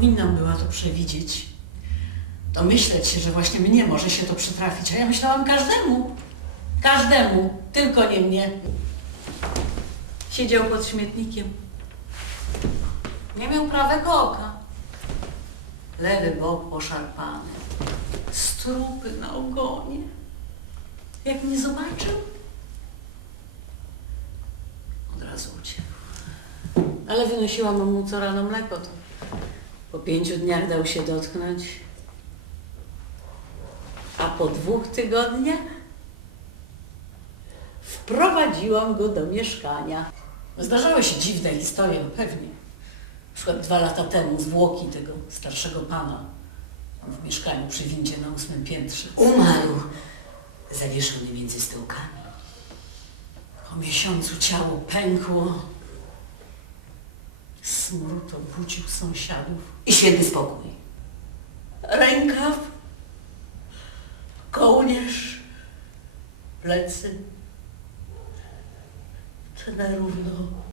Powinnam była to przewidzieć. Domyśleć się, że właśnie mnie może się to przytrafić, a ja myślałam każdemu. Każdemu, tylko nie mnie. Siedział pod śmietnikiem. Nie miał prawego oka. Lewy bok poszarpany. Strupy na ogonie. Jak mnie zobaczył, od razu uciekł. Ale wynosiłam mu co rano mleko. To po pięciu dniach dał się dotknąć. A po dwóch tygodniach wprowadziłam go do mieszkania. Zdarzały się dziwne historie, no pewnie. Na przykład dwa lata temu zwłoki tego starszego pana w mieszkaniu przy windzie na ósmym piętrze. Umarł zawieszony między stołkami. Po miesiącu ciało pękło. Smród obudził sąsiadów. I święty spokój. Rękaw, kołnierz, plecy. Te nierówno